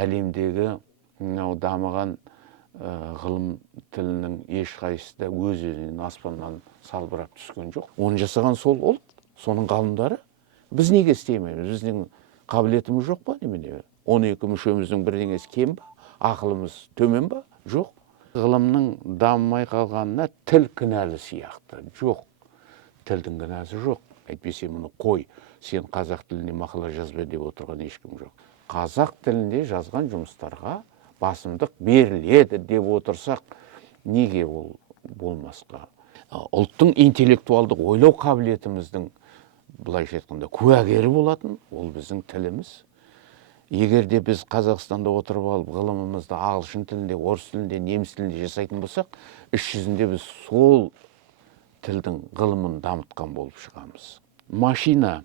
әлемдегі мынау дамыған ғылым тілінің ешқайсысы да өз-өзінен аспаннан салбырап түскен жоқ. Оны жасаған сол ұлт, соның ғалымдары. Біз неге істемейміз? Біздің қабілетіміз жоқ па немене? 12 мүшеміздің бірдеңесі кем ба? Ақылымыз төмен ба? Жоқ. Ғылымның дамымай қалғанына тіл кінәлі сияқты. Жоқ. Тілдің кінәсі жоқ. Әйтпесе мұны қой, сен қазақ тілінде мақала жазба деп отырған ешкім жоқ. Қазақ тілінде жазған жұмыстарға басымдық беріледі деп отырсақ, неге ол болмасқа? Ұлттың интеллектуалдық ойлау қабілетіміздің былайша айтқанда куәгері болатын, ол біздің тіліміз. Егер де біз Қазақстанда отырып алып ғылымымызды ағылшын тілінде, орыс тілінде, неміс тілінде жасайтын болсақ, іс жүзінде біз сол тілдің ғылымын дамытқан болып шығамыз. Машина,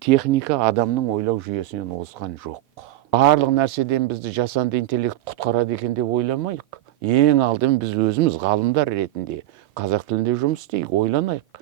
техника адамның ойлау жүйесінен озған жоқ. Барлық нәрседен бізді жасанды интеллект құтқарады екен деп ойламайық. Ең алдымен біз өзіміз ғалымдар ретінде қазақ тілінде жұмыс істейік, ойланайық.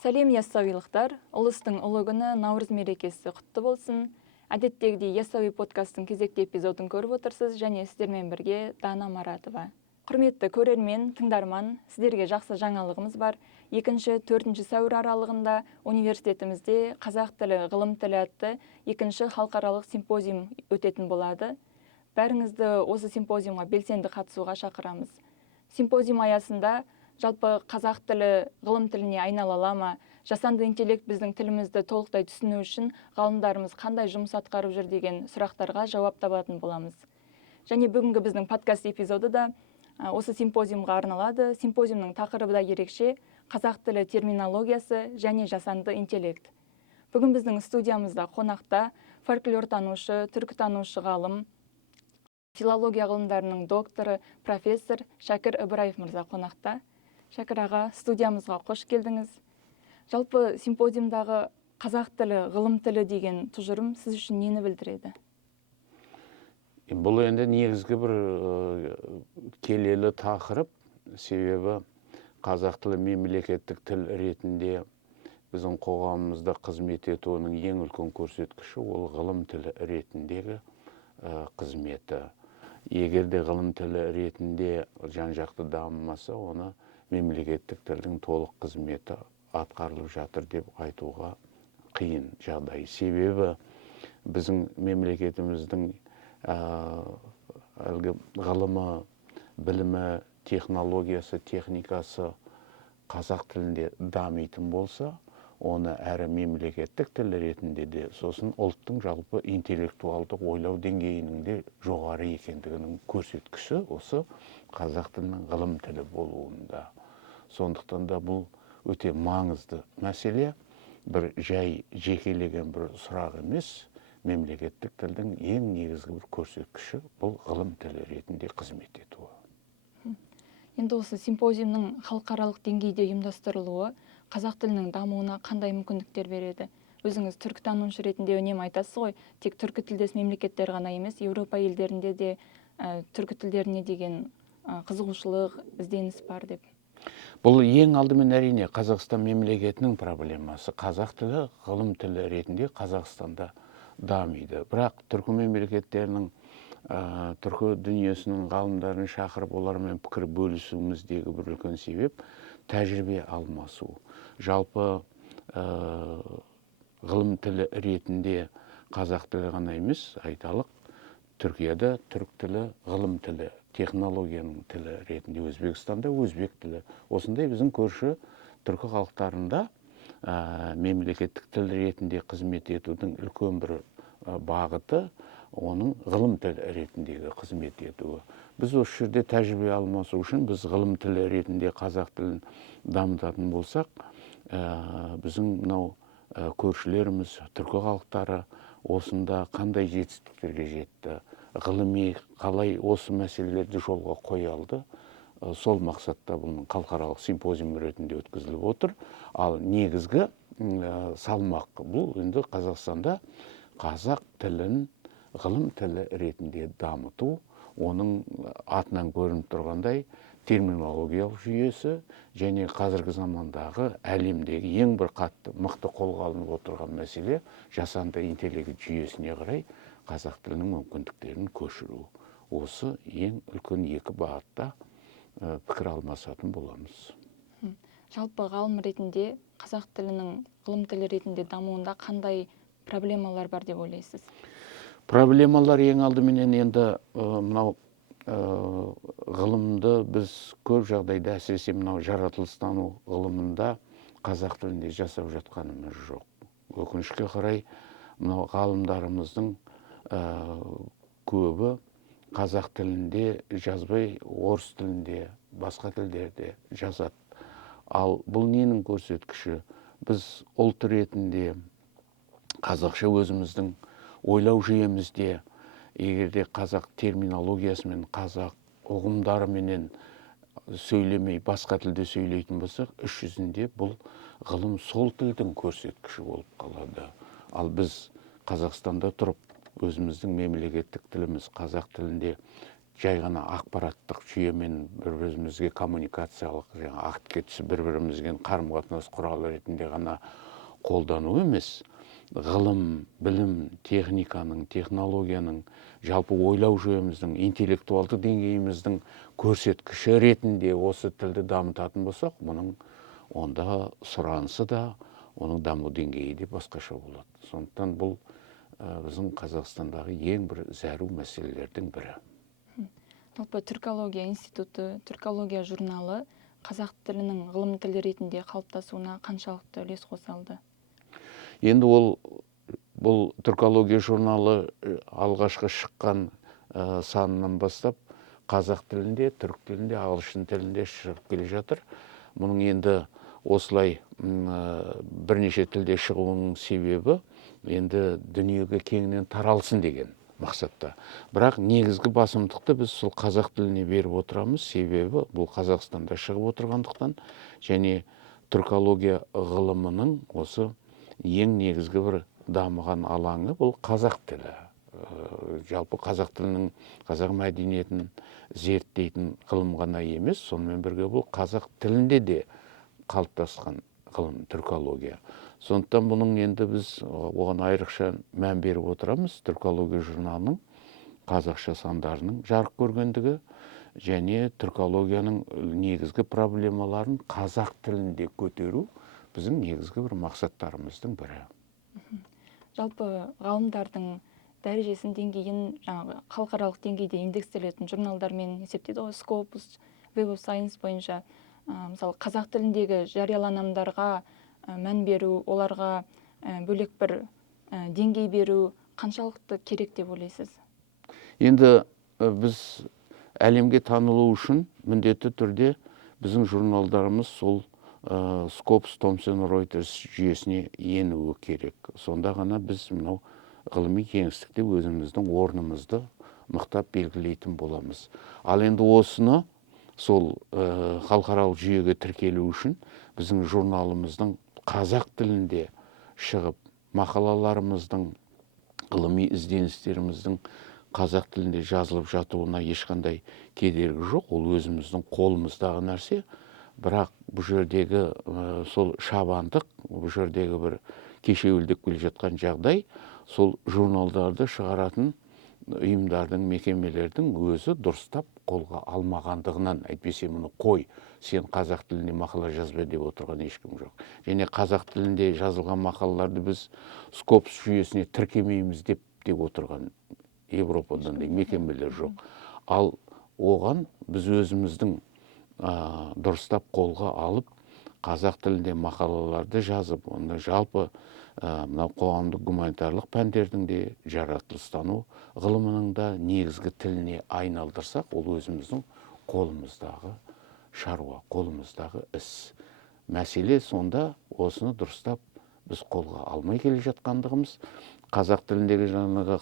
Сәлем яссауилықтар, ұлыстың ұлы күні Наурыз мерекесі құтты болсын. Әдеттегідей Яссауи подкасттың кезекті эпизодын көріп отырсыз, және сіздермен бірге Дана Маратова. Құрметті көрермен, тыңдарман, сіздерге жақсы жаңалығымыз бар. 2-4 сәуір аралығында университетімізде қазақ тілі, ғылым тілі атты 2-ші халықаралық симпозиум өтетін болады. Бәріңізді осы симпозиумға белсенді қатысуға шақырамыз. Симпозиум аясында жалпы қазақ тілі ғылым тіліне айнала ма, жасанды интеллект біздің тілімізді толықтай түсіну үшін ғалымдарымыз қандай жұмыс атқарып жүр деген сұрақтарға жауап табатын боламыз. Және бүгінгі біздің подкаст эпизоды да осы симпозиумға арналады. Симпозиумның тақырыбы да ерекше: қазақ тілі терминологиясы және жасанды интеллект. Бүгін біздің студиямызда қонақта фольклортанушы, түркітанушы ғалым, филология ғылымдарының докторы, профессор Шәкір Ыбыраев мырза қонақта. Шәкір аға, студиямызға қош келдіңіз. Жалпы симпозиумдағы қазақ тілі, ғылым тілі деген тұжырым сіз үшін нені білдіреді? Бұл енді негізгі бір келелі тақырып, себебі қазақ тілі мемлекеттік тіл ретінде біздің қоғамымызда қызмет етуінің ең үлкен көрсеткіші ол ғылым тілі ретіндегі қызметі. Егер де ғылым тілі ретінде жан-жақты дамымаса, оны мемлекеттік тілдің толық қызметі атқарылып жатыр деп айтуға қиын жағдай. Себебі біздің мемлекетіміздің ғылымы, білімі, технологиясы, техникасы қазақ тілінде дамитын болса, оны әрі мемлекеттік тіл ретінде де, сосын ұлттың жалпы интеллектуалдық ойлау деңгейінің де жоғары екендігінің көрсеткіші осы қазақ тілінің ғылым тілі болуында. Сондықтан да бұл өте маңызды мәселе, бір жай жекелеген бір сұрақ емес, мемлекеттік тілдің ең негізгі бір көрсеткіші бұл ғылым тілі ретінде қызмет етуі. Енді осы симпозиумның халықаралық деңгейде ұйымдастырылуы қазақ тілінің дамуына қандай мүмкіндіктер береді? Өзіңіз түркітанушы ретінде үнемі айтасыз ғой, тек түркі тілдес мемлекеттер ғана емес, Еуропа елдерінде де түркі тілдеріне деген қызығушылық, ізденіс бар деп. Бұл ең алдымен әрине Қазақстан мемлекетінің проблемасы. Қазақ тілі ғылым тілі ретінде Қазақстанда дамиды. Бірақ түркі мемлекеттерінің, түркі дүниесінің ғалымдарын шақырып олармен пікір бөлісуіміздегі бір үлкен себеп тәжірибе алмасу. Жалпы ғылым тілі ретінде қазақ тілі ғана емес, айталық, Түркияда түрік тілі, ғылым тілі, технологияның тілі ретінде, Өзбекстанда өзбек тілі. Осындай біздің көрші түркі халықтарында мемлекеттік тіл ретінде қызмет етудің үлкен бір бағыты оның ғылым тілі ретіндегі қызмет етуі. Біз осы жерде тәжірибе алмасу үшін біз ғылым тілі ретінде қазақ тілін дамытатын болсақ, біздің мынау көршілеріміз, түркі халықтары осында қандай жетістіктерге жетті, ғылыми қалай осы мәселелерді жолға қоя алды, сол мақсатта бұның халықаралық симпозиум ретінде өткізіліп отыр. Ал негізгі салмақ бұл енді Қазақстанда қазақ тілін ғылым тілі ретінде дамыту, оның атынан көрініп тұрғандай терминологиялық жүйесі және қазіргі замандағы әлемдегі ең бір қатты мықты қолға алынып отырған мәселе жасанды интеллект жүйесіне қарай қазақ тілінің мүмкіндіктерін көшіру. Осы ең үлкен екі бағытта пікір алмасатын боламыз. Жалпы ғалым ретінде қазақ тілінің ғылым тілі ретінде дамуында қандай проблемалар бар деп ойлайсыз? Проблемалар ең алдыменен енді мынау ғылымды біз көп жағдайда, әсіресе мынау жаратылыстану ғылымында қазақ тілінде жасап жатқанымыз жоқ. Өкінішке қарай мынау ғалымдарымыздың көбі қазақ тілінде жазбай, орыс тілінде, басқа тілдерде жазады. Ал бұл ненің көрсеткіші? Біз ұлт ретінде қазақша өзіміздің ойлау жүйемізде, егерде қазақ терминологиясымен, қазақ ұғымдарыменен сөйлемей, басқа тілде сөйлейтін болсақ, іс жүзінде бұл ғылым сол тілдің көрсеткіші болып қалады. Ал біз Қазақстанда тұрып, өзіміздің мемлекеттік тіліміз қазақ тілінде жай ғана ақпараттық жүйемен бір-бірімізге коммуникациялық, ақытке түсіп бір-бірімізге қарым-қатынас құралы ретінде ғана қолдану емес, ғылым, білім, техниканың, технологияның, жалпы ойлау жүйеміздің, интеллектуалды деңгейіміздің көрсеткіші ретінде осы тілді дамытатын болсақ, мұның онда сұранысы да, оның даму деңгейі де басқаша болады. Сондықтан бұл біздің Қазақстандағы ең бір зәру мәселелердің бірі. Жалпы түркология институты, түркология журналы қазақ тілінің ғылым тілі ретінде қалыптасуына қаншалықты үлес қоса алды? Енді бұл түркология журналы алғашқы шыққан санынан бастап қазақ тілінде, түрік тілінде, ағылшын тілінде шығып келе жатыр. Мұның енді осылай бірнеше тілде шығуының себебі енді дүниеге кеңінен таралсын деген мақсатта. Бірақ негізгі басымдықты біз сол қазақ тіліне беріп отырамыз, себебі бұл Қазақстанда шығып отырғандықтан, және түркология ғылымының осы ең негізгі бір дамыған алаңы бұл қазақ тілі. Жалпы қазақ тілінің, қазақ мәдениетін зерттейтін ғылым ғана емес, сонымен бірге бұл қазақ тілінде де қалыптасқан ғылым, түркология. Сондықтан бұның енді біз оған айрықша мән беріп отырамыз. Түркология журналының қазақша сандарының жарық көргендігі және түркологияның негізгі проблемаларын қазақ тілінде көтеру біздің негізгі бір мақсаттарымыздың бірі. Жалпы ғалымдардың дәрежесін, деңгейін халықаралық деңгейде индекстелетін журналдармен есептейді ғой, Scopus, Web of Science бойынша. Мысалы, қазақ тіліндегі жарияланымдарға мән беру, оларға бөлек бір деңгей беру қаншалықты керек деп ойлайсыз? Енді біз әлемге танылу үшін міндетті түрде біздің журналдарымыз сол Scopus, Thomson Reuters жүйесіне енуі керек. Сонда ғана біз мынау ғылыми кеңістікте өзіміздің орнымызды мықтап белгілейтін боламыз. Ал енді осыны сол халықаралық жүйеге тіркелу үшін біздің журналымыздың қазақ тілінде шығып, мақалаларымыздың, ғылыми ізденістеріміздің қазақ тілінде жазылып жатуына ешқандай кедергі жоқ. Ол өзіміздің қолымыздағы нәрсе. Бірақ бұл жердегі сол шабандық, бұл жердегі бір кешеуілдеп келе жатқан жағдай, сол журналдарды шығаратын ұйымдардың, мекемелердің өзі дұрыстап қолға алмағандығынан. Әйтпесе мұны қой, сен қазақ тілінде мақала жазба деп отырған ешкім жоқ. Және қазақ тілінде жазылған мақалаларды біз Scopus жүйесіне тіркемейміз деп отырған Европадан мекемелер жоқ. Ал оған біз өзіміздің дұрыстап қолға алып, қазақ тілінде мақалаларды жазып, оны жалпы мынау қоғамдық гуманитарлық пәндердің де, жаратылыстану ғылымының да негізгі тіліне айналдырсақ, ол өзіміздің қолымыздағы шаруа, қолымыздағы іс. Мәселе сонда осыны дұрыстап біз қолға алмай келе жатқандығымыз, қазақ тіліндегі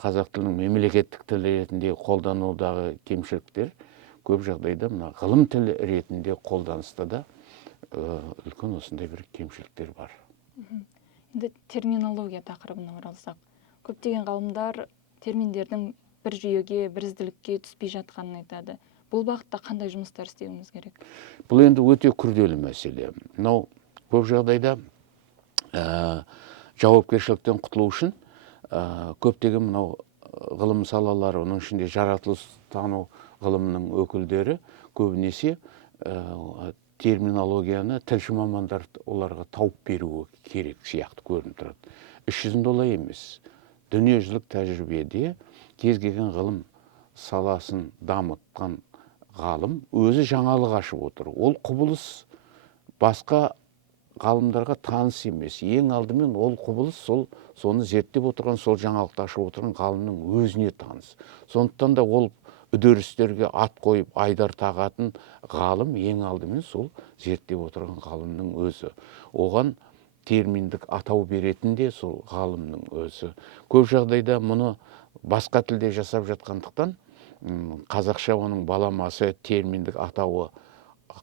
қазақ тілінің мемлекеттік тіл ретінде қолданудағы кемшіліктер көп жағдайда мына ғылым тілі ретінде қолданыста да үлкен осындай бір кемшіліктер бар. Енді терминология тақырыбына оралсақ, көптеген ғалымдар терминдердің бір жүйеге, бірізділікке түспей жатқанын айтады. Бұл бағытта қандай жұмыстар істеуіміз керек? Бұл енді өте күрделі мәселе. Мынау көп жағдайда жауапкершіліктен құтылу үшін көптеген мынау ғылым салалары, оның ішінде жаратылыстану ғылымның өкілдері көбінесе терминологияны тілші мамандар оларға тауып беруі керек сияқты көрініп тұрады. Іс жүзінде олай емес. Дүниежүзілік тәжірибеде кез келген ғылым саласын дамытқан ғалым өзі жаңалық ашып отыр. Ол құбылыс басқа ғалымдарға таныс емес. Ең алдымен ол құбылыс соны зерттеп отырған, сол жаңалықты ашып отырған ғалымның өзіне таныс. Сондықтан да ол үдерістерге ат қойып айдар тағатын ғалым ең алдымен сол зерттеп отырған ғалымның өзі. Оған терминдік атау беретін де сол ғалымның өзі. Көп жағдайда мұны басқа тілде жасап жатқандықтан қазақша оның баламасы терминдік атауы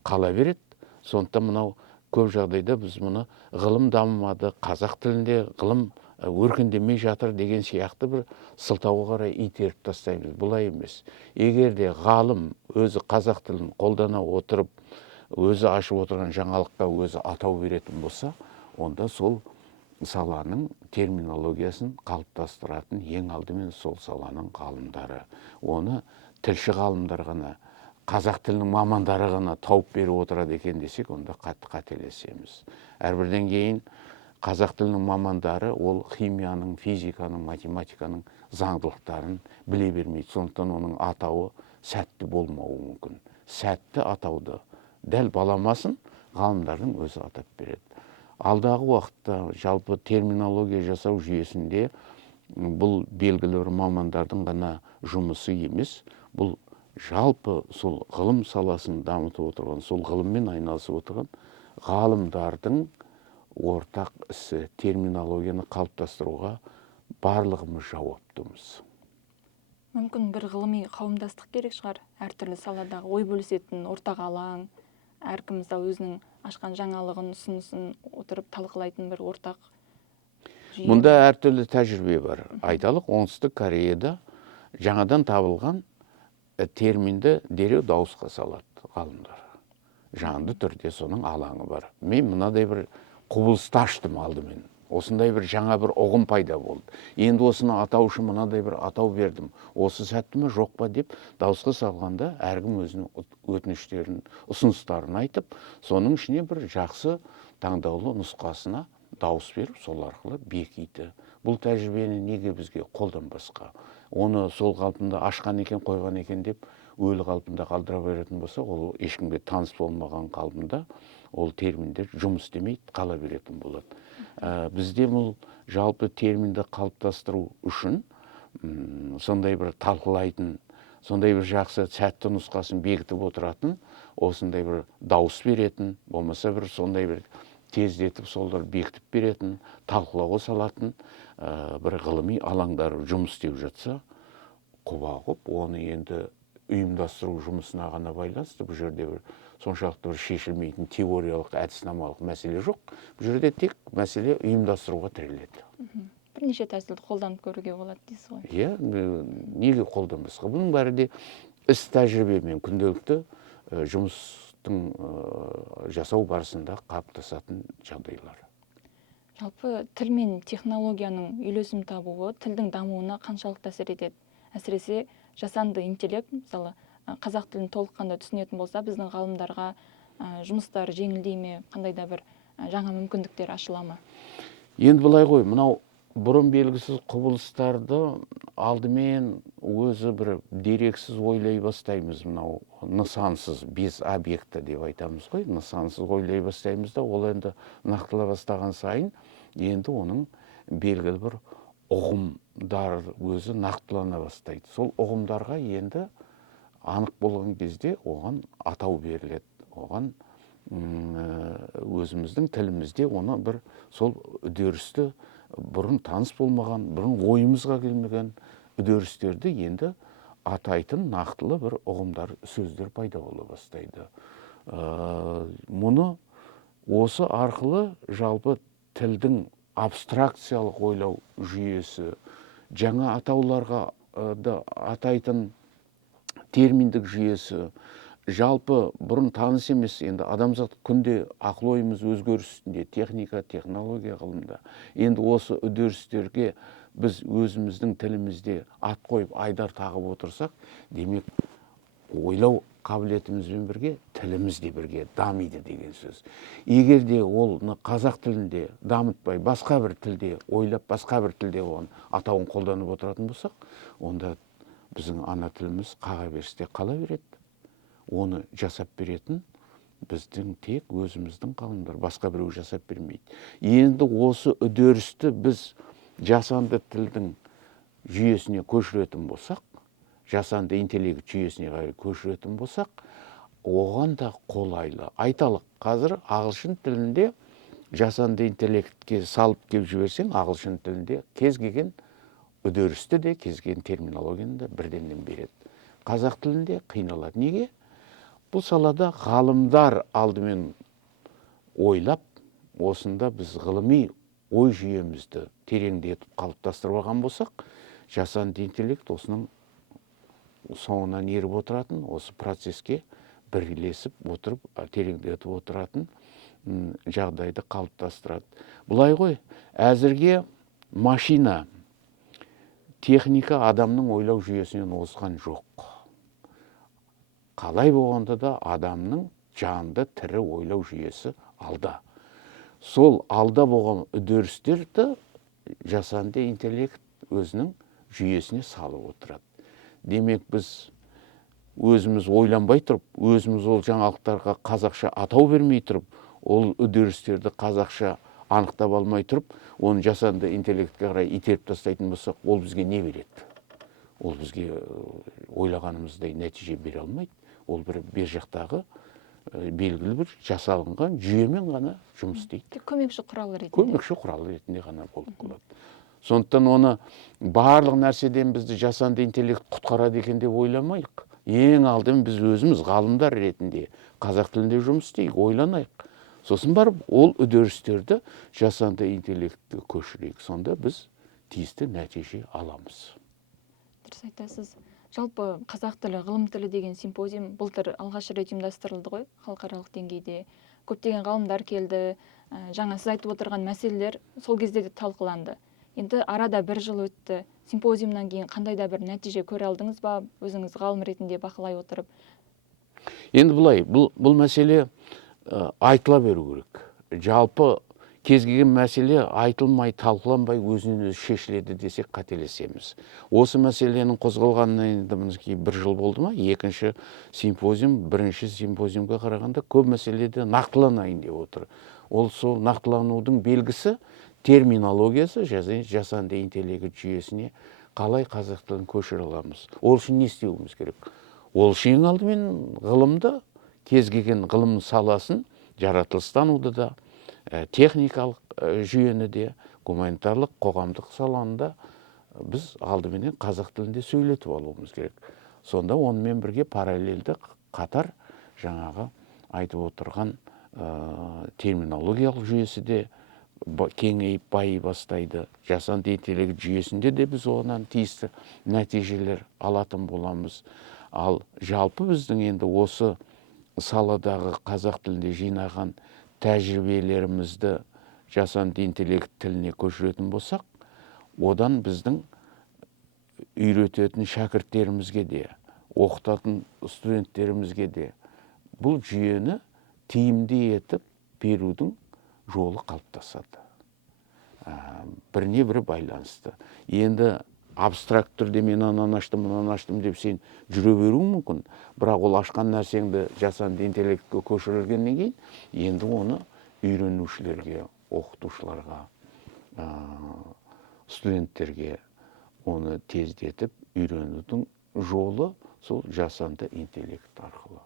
қала береді. Сондықтан мынау көп жағдайда біз мұны ғылым дамымады, қазақ тілінде ғылым өркендемей жатыр деген сияқты бір сылтауға қарай итеріп тастаймыз. Бұлай емес. Егер де ғалым өзі қазақ тілін қолдана отырып, өзі ашып отырған жаңалыққа өзі атау беретін болса, онда сол саланың терминологиясын қалыптастыратын ең алдымен сол саланың ғалымдары. Оны тілші ғалымдар ғана, қазақ тілінің мамандары ғана тауып беріп отырады екен десек, онда қатты қателесеміз. Әрбірден кейін қазақ тілінің мамандары ол химияның, физиканың, математиканың заңдылықтарын біле бермейді. Сондықтан оның атауы сәтті болмауы мүмкін. Сәтті атауды дәл баламасын ғалымдардың өзі атап береді. Алдағы уақытта жалпы терминология жасау жүйесінде бұл белгілі бір мамандардың ғана жұмысы емес, бұл жалпы сол ғылым саласын дамытып отырған, сол ғылыммен айналысып отырған ғалымдардың ортақ ісі, терминологияны қалыптастыруға барлығымыз жауаптымыз. Мүмкін бір ғылыми қауымдастық керек шығар, әртүрлі саладағы ой бөлісетін ортақ алаң, әркім мысалы өзінің ашқан жаңалығын, ұсынысын отырып талқылайтын бір ортақ жүйе. Мұнда әртүрлі тәжірибе бар. Айталық, Оңтүстік Кореяда жаңадан табылған терминді дереу дауысқа салады ғалымдар. Жанды түрде соның алаңы бар. Мен мынадай бір құбылысты аштым алдымен. Осындай бір жаңа бір ұғым пайда болды. Енді осыны атау үшін мынадай бір атау бердім. Осы сәтті ме жоқ па деп дауысқа салғанда әркім өзінің өтініштерін, ұсыныстарын айтып, соның ішіне бір жақсы таңдаулы нұсқасына дауыс беріп, сол арқылы бекиді. Бұл тәжірибені неге бізге қолданбасқа? Оны сол қалпында ашқан екен, қойған екен деп өлі қалпында қалдыра беретін болса, ол ешкімге таныс болмаған қалпында ол терминдер жұмыс істемейді, қала беретін болады. Бізде бұл жалпы терминді қалыптастыру үшін сондай бір талқылайтын, сондай бір жақсы сәтті нұсқасын бекітіп отыратын, осындай бір дауыс беретін, болмаса бір сондай бір тездетіп солдар бекітіп беретін, талқылауға салатын бір ғылыми алаңдар жұмыс істеп жатса, құба құп, оны енді ұйымдастыру жұмысына ғана байланысты. Бұл жерде бір соншалықты бір шешілмейтін теориялық, әдіснамалық мәселе жоқ. Бұл жерде тек мәселе ұйымдастыруға тіреледі. Бірнеше тәсілді қолданып көруге болады дейсіз ғой. Иә, неге қолданбасқа? Бұның бәрі де іс тәжірибемен күнделікті жұмыстың жасау барысында қалыптасатын жағдайлар. Жалпы тіл мен технологияның үйлесім табуы тілдің дамуына қаншалықты әсер етеді? Әсіресе жасанды интеллект, мысалы, қазақ тілін толыққанды түсінетін болса, біздің ғалымдарға жұмыстар жеңілдей ме, қандай да бір жаңа мүмкіндіктер ашыла ма? Енді былай ғой, мынау бұрын белгісіз құбылыстарды алдымен өзі бір дерексіз ойлай бастаймыз. Мынау нысансыз, без объекті деп айтамыз ғой, нысансыз ойлай бастаймыз да, ол енді нақтыла бастаған сайын, енді оның белгілі бір ұғымдар өзі нақтылана бастайды. Сол ұғымдарға енді анық болған кезде оған атау беріледі. Оған өзіміздің тілімізде оны бір сол үдерісті бұрын таныс болмаған, бұрын ойымызға келмеген үдерістерді енді атайтын нақтылы бір ұғымдар, сөздер пайда бола бастайды. Мұны осы арқылы жалпы тілдің абстракциялық ойлау жүйесі, жаңа атауларға атайтын терминдік жүйесі, жалпы бұрын таныс емес, енді адамзат күнде ақыл ойымыз өзгеріс үстінде, техника, технология ғылымда. Енді осы үдерістерге біз өзіміздің тілімізде ат қойып айдар тағып отырсақ, демек ойлау қабілетімізбен бірге тіліміз де бірге дамиды деген сөз. Егер де оны қазақ тілінде дамытпай, басқа бір тілде ойлап, басқа бір тілде оған атауын қолданып отыратын болсақ, онда біздің ана тіліміз қаға берісте қала береді. Оны жасап беретін біздің тек өзіміздің ғалымдар, басқа біреу жасап бермейді. Енді осы үдерісті біз жасанды тілдің жүйесіне көшіретін болсақ, жасанды интеллект жүйесіне қарай көшіретін болсақ, оған да қолайлы. Айталық, қазір ағылшын тілінде жасанды интеллектке салып келіп жіберсең, ағылшын тілінде кез келген үдерісті де, кез келген терминологияны да бірден береді. Қазақ тілінде қиналады. Неге? Бұл салада ғалымдар алдымен ойлап, осында біз ғылыми ой жүйемізді тереңдетіп қалыптастырып алған болсақ, жасанды интеллект осының соңынан еріп отыратын, осы процеске бірлесіп отырып, тереңдетіп отыратын жағдайды қалыптастырады. Бұлай ғой, әзірге машина, техника адамның ойлау жүйесінен озған жоқ. Қалай болғанда да адамның жанды тірі ойлау жүйесі алда. Сол алда болған үдерістерді жасанды интеллект өзінің жүйесіне салып отырады. Демек біз өзіміз ойланбай тұрып, өзіміз ол жаңалықтарға қазақша атау бермей тұрып, ол үдерістерді қазақша анықтап алмай тұрып, оны жасанды интеллектке қарай итеріп тастайтын болсақ, ол бізге не береді? Ол бізге ойлағанымыздай нәтиже бере алмайды. Ол бір бер жақтағы белгілі бір жасалынған жүйемен ғана жұмыс істейді. Көмекші құрал ретінде. Көмекші құрал ретінде ғана болып қалады. Сондықтан оны барлық нәрседен бізді жасанды интеллект құтқарады екен деп ойламайық. Ең алдымен біз өзіміз ғалымдар ретінде қазақ тілінде жұмыс істейік, ойланайық. Сосын барып ол үдерістерді жасанды интеллектке көшірейік. Сонда біз тиісті нәтиже аламыз. Дұрыс айтасыз. Жалпы қазақ тілі, ғылым тілі деген симпозиум былтыр алғаш рет ұйымдастырылды ғой, халықаралық деңгейде. Көптеген ғалымдар келді. Жаңа сіз айтып отырған мәселелер сол кезде де талқыланды. Енді арада бір жыл өтті. Симпозиумнан кейін қандай да бір нәтиже көре алдыңыз ба, өзіңіз ғалым ретінде бақылай отырып? Енді бұлай, бұл мәселе айтыла беру керек. Жалпы кез келген мәселе айтылмай, талқыланбай өзінен өзі шешіледі десек қателесеміз. Осы мәселенің қозғалғанына енді мінекей бір жыл болды ма? Екінші симпозиум, бірінші симпозиумға қарағанда көп мәселеде нақтыланайын деп отыр. Ол сол нақтыланудың белгісі терминологиясы, жасанды интеллект жүйесіне қалай қазақ тілін көшіре аламыз. Ол үшін не істеуіміз керек? Ол үшін ең алдымен ғылымды, кез келген ғылым саласын, жаратылыстануды да, техникалық жүйені де, гуманитарлық қоғамдық саланы біз алдыменен қазақ тілінде сөйлетіп алуымыз керек. Сонда онымен бірге параллельді қатар жаңағы айтып отырған терминологиялық жүйесі де кеңейіп байи бастайды. Жасанды интеллект жүйесінде де біз оған тиісті нәтижелер алатын боламыз. Ал жалпы біздің енді осы саладағы қазақ тілінде жинаған тәжірибелерімізді жасанды интеллект тіліне көшіретін болсақ, одан біздің үйрететін шәкірттерімізге де, оқытатын студенттерімізге де бұл жүйені тиімді етіп берудің жолы қалыптасады. Біріне бірі байланысты. Енді абстракт түрде мен ананы аштым деп сен жүре беруің мүмкін. Бірақ ол ашқан нәрсеңді жасанды интеллектке көшірілгеннен кейін, енді оны үйренушілерге, оқытушыларға, студенттерге оны тездетіп үйренудің жолы сол жасанды интеллект арқылы.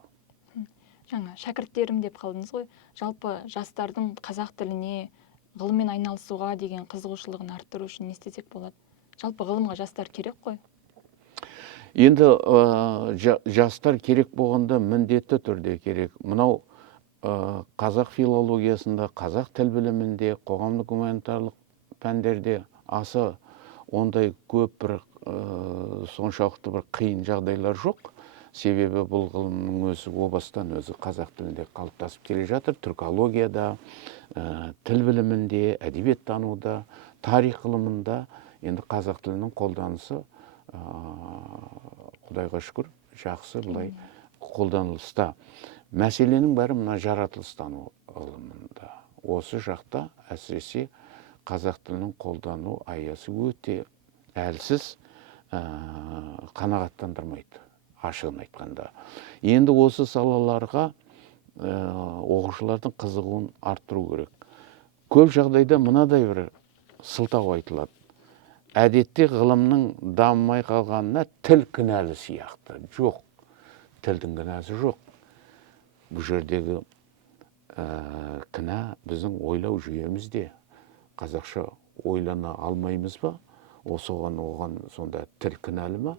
Жаңа шәкірттерім деп қалдыңыз ғой. Жалпы жастардың қазақ тіліне, ғылыммен айналысуға деген қызығушылығын арттыру үшін не істесек болады? Жалпы ғылымға жастар керек қой? Енді жастар керек болғанда міндетті түрде керек. Мынау қазақ филологиясында, қазақ тіл білімінде, қоғамдық гуманитарлық пәндерде аса ондай көп бір соншалықты бір қиын жағдайлар жоқ. себебі бұл ғылымның өзі о бастан өзі қазақ тілінде қалыптасып келе жатыр. Түркологияда, тіл білімінде, әдебиеттануда, тарих ғылымында енді қазақ тілінің қолданысы құдайға шүкір жақсы былай қолданылыста. Мәселенің бәрі мына жаратылыстану ғылымында. Осы жақта әсіресе қазақ тілінің қолдану аясы өте әлсіз, қанағаттандырмайды, ашығын айтқанда. Енді осы салаларға оқушылардың қызығуын арттыру керек. Көп жағдайда мынадай бір сылтау айтылады. Әдетте ғылымның дамымай қалғанына тіл кінәлі сияқты. Жоқ, тілдің кінәсі жоқ. Бұл жердегі кінә біздің ойлау жүйемізде. Қазақша ойлана алмаймыз ба? Оған сонда тіл кінәлі ма?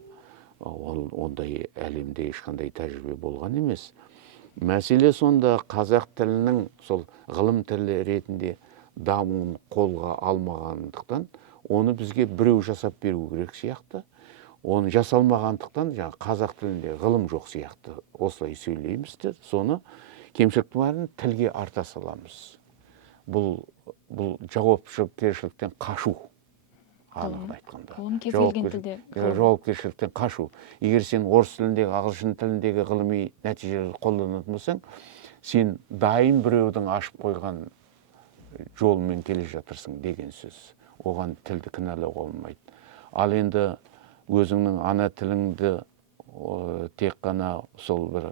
Ондай әлемде ешқандай тәжірибе болған емес. Мәселе сонда қазақ тілінің сол ғылым тілі ретінде дамуын қолға алмағандықтан, оны бізге біреу жасап беру керек сияқты. Оны жасалмағандықтан, қазақ тілінде ғылым жоқ сияқты осылай сөйлейміз де, соны кемшіліктің бәрін тілге арта саламыз. Бұл жауапкершіліктен қашу. Анығын айтқанда. Ғылым кез келген тілде. Жауапкершіліктен қашу. Егер сен орыс тіліндегі, ағылшын тіліндегі ғылыми нәтижелерді қолданатын болсаң, сен дайын біреудің ашып қойған жолымен келе жатырсың деген сөз. Оған тілді кінәлауға болмайды. Ал енді өзіңнің ана тіліңді тек қана сол бір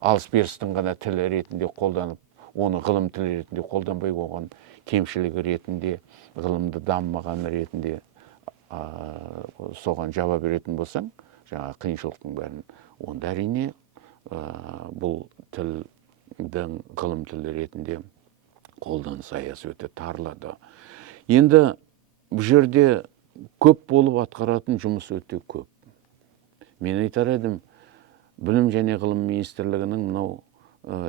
алыс-берістің ғана тілі ретінде қолданып, оны ғылым тілі ретінде қолданбай оған кемшілігі ретінде, ғылымды дамымаған ретінде соған жауап беретін болсаң, жаңа қиыншылықтың бәрін, онда әрине бұл тілдің ғылым тілі ретінде қолданыс аясы өте тарылады. Енді бұл жерде көп болып атқаратын жұмыс өте көп. Мен айтар едім, Білім және ғылым министрлігінің мынау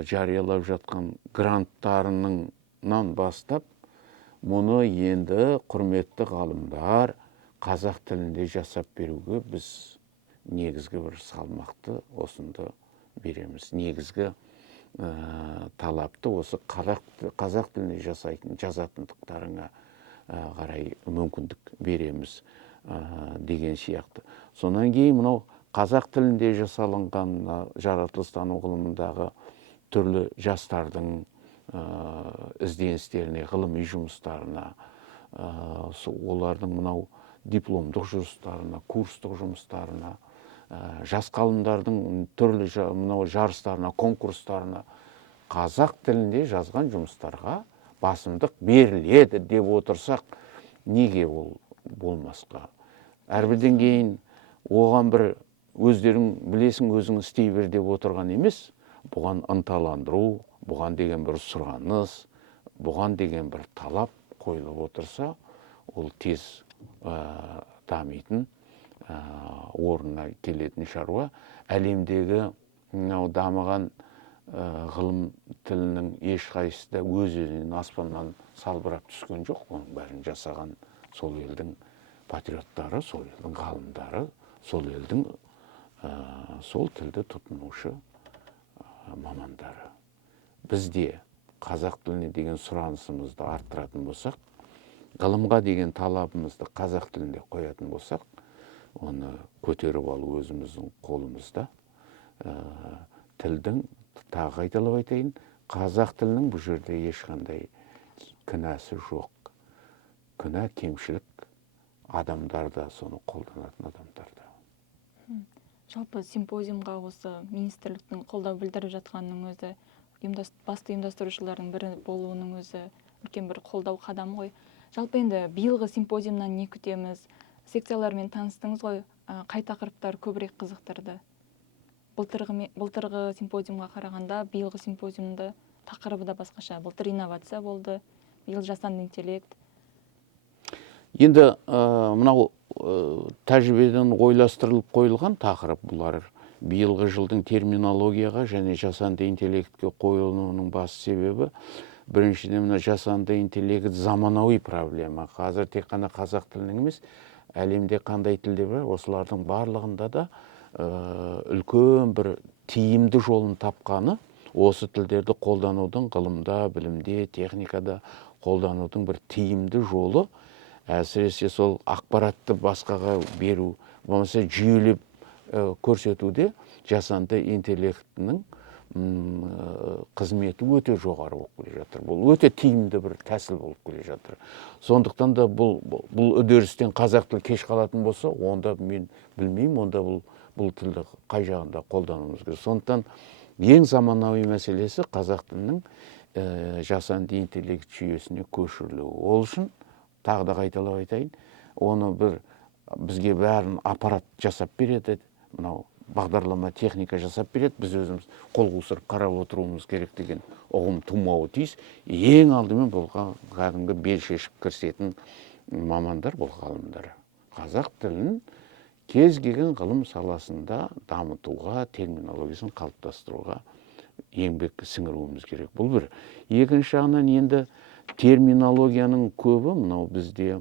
жариялап жатқан гранттарынан бастап, мұны енді құрметті ғалымдар қазақ тілінде жасап беруге біз негізгі бір салмақты осында береміз. Негізгі талапты осы қазақ тілінде жазатындықтарыңа қарай мүмкіндік береміз деген сияқты. Сонан кейін мынау қазақ тілінде жасалынған жаратылыстану ғылымындағы түрлі жастардың ізденістеріне, ғылыми жұмыстарына, олардың мынау дипломдық жұмыстарына, курстық жұмыстарына, жас ғалымдардың түрлі мынау жарыстарына, конкурстарына қазақ тілінде жазған жұмыстарға басымдық беріледі деп отырсақ, неге ол болмасқа? Әрбірден кейін оған бір өздерің білесің, өзің істей бер деп отырған емес, бұған ынталандыру, бұған деген бір сұраныс, бұған деген бір талап қойылып отырса, ол тез дамитын, орнына келетін шаруа. Әлемдегі дамыған ғылым тілінің ешқайсысы да өз-өзінен аспаннан салбырап түскен жоқ. Оның бәрін жасаған сол елдің патриоттары, сол елдің ғалымдары, сол елдің сол тілді тұтынушы мамандары. Бізде қазақ тіліне деген сұранысымызды арттыратын болсақ, ғылымға деген талабымызды қазақ тілінде қоятын болсақ, оны көтеріп алу өзіміздің қолымызда. Тілдің, тағы қайталап айтайын, қазақ тілінің бұл жерде ешқандай кінәсі жоқ. Кінә, кемшілік адамдарда, соны қолданатын адамдарда. Жалпы симпозиумға осы министрліктің қолдау білдіріп жатқанының өзі, басты ұйымдастырушылардың бірі болуының өзі үлкен бір қолдау қадам ғой. Жалпы енді биылғы симпозиумнан не күтеміз? Секциялармен таныстыңыз ғой, қай тақырыптар көбірек қызықтырды? Былтырғы симпозиумға қарағанда биылғы симпозиумда тақырыбы да басқаша. Былтыр инновация болды, биыл жасанды интеллект. Енді мынау тәжірибеден ойластырылып қойылған тақырып бұлар. Биылғы жылдың терминологияға және жасанды интеллектке қойылуының басты себебі, біріншіден мына жасанды интеллект заманауи проблема. Қазір тек қана қазақ тілінің емес, әлемде қандай тілде бар, осылардың барлығында да үлкен бір тиімді жолын тапқаны осы тілдерді қолданудың ғылымда, білімде, техникада қолданудың бір тиімді жолы, әсіресе сол ақпаратты басқаға беру, болмаса жүйелеп көрсетуде жасанды интеллектінің қызметі өте жоғары болып келе жатыр. Бұл өте тиімді бір тәсіл болып келе жатыр. Сондықтан да бұл үдерістен қазақ тілі кеш қалатын болса, онда мен білмеймін, онда бұл тілді қай жағында қолдануымыз керек. Сондықтан ең заманауи мәселесі қазақ тілінің жасанды интеллект жүйесіне көшірілуі. Ол үшін тағы да қайталап айтайын, оны бізге бәрін аппарат жасап береді, мынау бағдарлама техника жасап береді, біз өзіміз қол қусырып қарап отыруымыз керек деген ұғым тумауы тиіс. Ең алдымен бұл кәдімгі бел шешіп кірісетін мамандар, бұл ғалымдар. Қазақ тілін кез келген ғылым саласында дамытуға, терминологиясын қалыптастыруға еңбек сіңіруіміз керек. Бұл бір. Екінші жағынан енді терминологияның көбі мынау бізде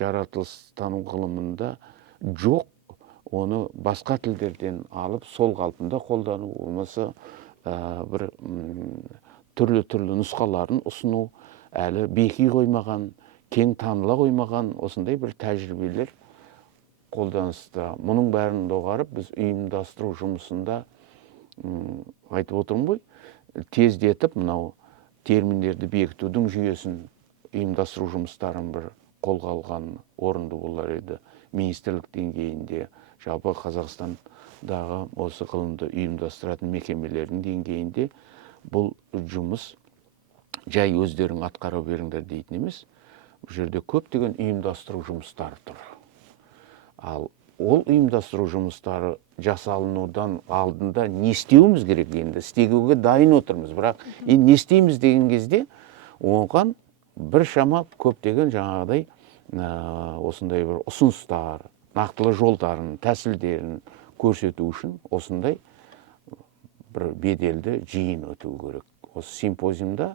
жаратылыстану ғылымында жоқ. Оны басқа тілдерден алып, сол қалпында қолдану, болмаса бір түрлі нұсқаларын ұсыну, әлі беки қоймаған, кең таныла қоймаған осындай бір тәжірибелер қолданыста. Мұның бәрін доғарып, біз ұйымдастыру жұмысында айтып отырмын ғой, тездетіп, мынау терминдерді бекітудің жүйесін ұйымдастыру жұмыстарын бір қолға алған орынды болар еді. Министрлік деңгейінде, жалпы Қазақстандағы осы ғылымды ұйымдастыратын мекемелердің деңгейінде бұл жұмыс жай өздерің атқара беріңдер дейтін емес. Бұл жерде көптеген ұйымдастыру жұмыстары тұр. Ал ол ұйымдастыру жұмыстары жасалынудан алдында не істеуіміз керек енді? Істеуге дайын отырмыз, бірақ не істейміз деген кезде оған біршама көптеген жаңағыдай осындай бір ұсыныстар, нақтылы жолдарын, тәсілдерін көрсету үшін осындай бір беделді жиын өту керек. Осы симпозиумда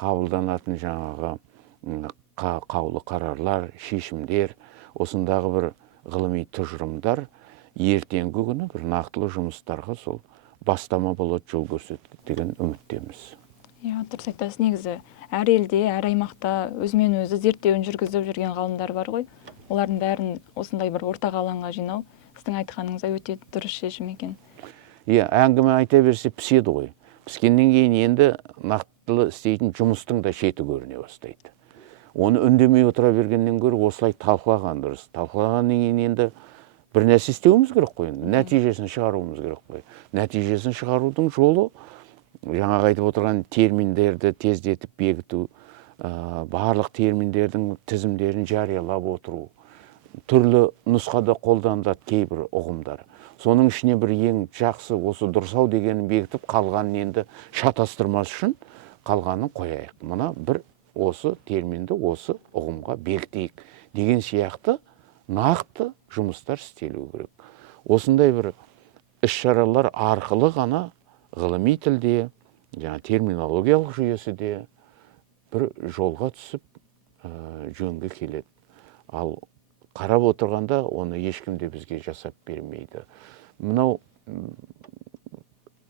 қабылданатын жаңағы қаулы қарарлар, шешімдер, осындағы бір ғылыми тұжырымдар ертеңгі күні бір нақтылы жұмыстарға сол бастама болады, жол көрсетеді деген үміттеміз. Дұрыс айтасыз. Негізі әр елде, әр аймақта өзімен өзі зерттеуін жүргізіп жүрген ғалымдар бар ғой. Олардың бәрін осындай бір ортақ алаңға жинау сіздің айтқаныңызда өте дұрыс шешім екен. Әңгіме айта берсе піседі ғой. Піскеннен кейін енді нақтылы істейтін жұмыстың да шеті көріне бастайды. Оны үндемей отыра бергеннен гөрі осылай талқылаған дұрыс. Талқылағаннан кейін енді бір нәрсе істеуіміз керек қой, нәтижесін шығаруымыз керек қой. Нәтижесін шығарудың жолы жаңағы айтып отырған терминдерді тездетіп бекіту, барлық терминдердің тізімдерін жариялап отыру, түрлі нұсқада қолданылады кейбір ұғымдар. Соның ішіне бір ең жақсы осы дұрысау дегенін бекітіп, қалғанын енді шатастырмас үшін қалғанын қояйық. Мына бір осы терминді осы ұғымға бекітейік деген сияқты нақты жұмыстар істелу керек. Осындай бір іс-шаралар арқылы ғана ғылыми тілде, терминологиялық жүйесі де бір жолға түсіп жөнге келеді. Ал қарап отырғанда оны ешкім де бізге жасап бермейді. Мынау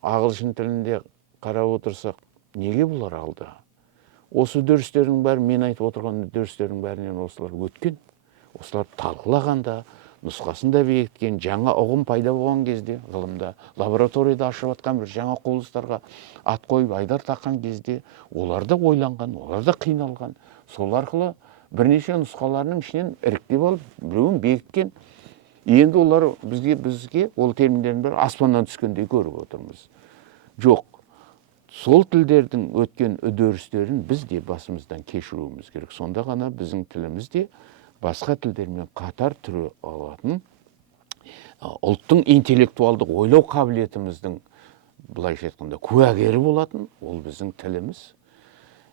ағылшын тілінде қарап отырсақ, неге бұлар алды? Осы үдерістердің бәрі, мен айтып отырған үдерістердің бәрінен осылар өткен. Осылар талқылағанда, нұсқасын да бекіткен, жаңа ұғым пайда болған кезде, ғылымда, лабораторияда ашып жатқан бір жаңа құбылыстарға ат қойып айдар таққан кезде, олар да ойланған, олар да қиналған. Сол арқылы бірнеше нұсқаларының ішінен іріктеп алып, біреуін бекіткен. Енді олар бізге ол терминдердің бәрі аспаннан түскендей көріп отырмыз. Жоқ. Сол тілдердің өткен үдерістерін біз де басымыздан кешіруіміз керек. Сонда ғана біздің тіліміз де басқа тілдермен қатар түрі алатын, ұлттың интеллектуалдық ойлау қабілетіміздің былайша айтқанда куәгері болатын, ол біздің тіліміз.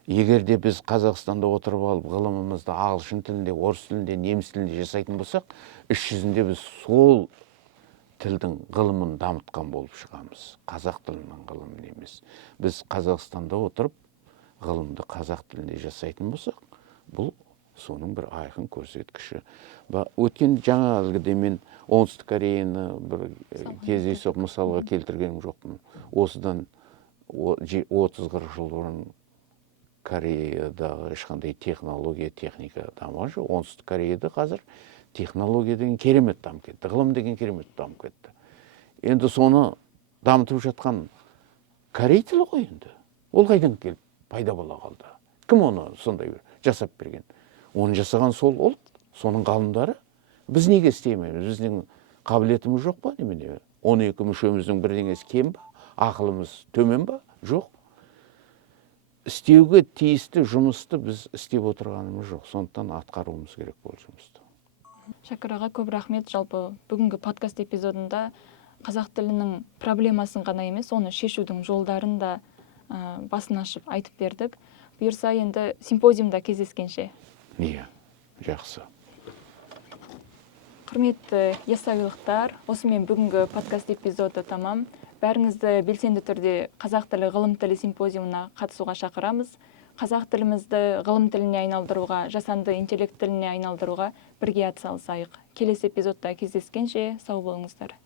Егер де біз Қазақстанда отырып алып ғылымымызды ағылшын тілінде, орыс тілінде, неміс тілінде жасайтын болсақ, іс жүзінде біз сол тілдің ғылымын дамытқан болып шығамыз. Қазақ тілінің ғылымын емес. Біз Қазақстанда отырып ғылымды қазақ тілінде жасайтын болсақ, бұл соның бір айқын көрсеткіші. Өткен жаңа әлгіде мен оңтүстік Кореяны бір кездейсоқ мысалға келтірген жоқпын. Осыдан 30-40 жыл бұрын Кореядағы ешқандай технология, техника дамыған жоқ. Оңтүстік Кореяда қазір технология деген керемет дамып кетті, ғылым деген керемет дамып кетті. Енді соны дамытып жатқан корей тілі ғой енді. Ол қайдан келіп пайда бола қалды? Кім оны сондай жасап берген? Оны жасаған сол ұлт, соның ғалымдары. Біз неге істемейміз? Біздің қабілетіміз жоқ па немене? 12 мүшеміздің бірдеңесі кем ба? Ақылымыз төмен ба? Жоқ. Істеуге тиісті жұмысты біз істеп отырғанымыз жоқ. Сондықтан атқаруымыз керек бұл жұмысты. Шәкір аға, көп рахмет. Жалпы бүгінгі подкаст эпизодында қазақ тілінің проблемасын ғана емес, оны шешудің жолдарын да басын ашып айтып бердік. Бұйырса енді симпозиумда кездескенше. Иә, жақсы. Құрметті яссауилықтар, осымен бүгінгі подкаст эпизоды тамам. Бәріңізді белсенді түрде қазақ тілі ғылым тілі симпозиумына қатысуға шақырамыз. Қазақ тілімізді ғылым тіліне айналдыруға, жасанды интеллект тіліне айналдыруға бірге атсалысайық. Келесі эпизодта кездескенше сау болыңыздар.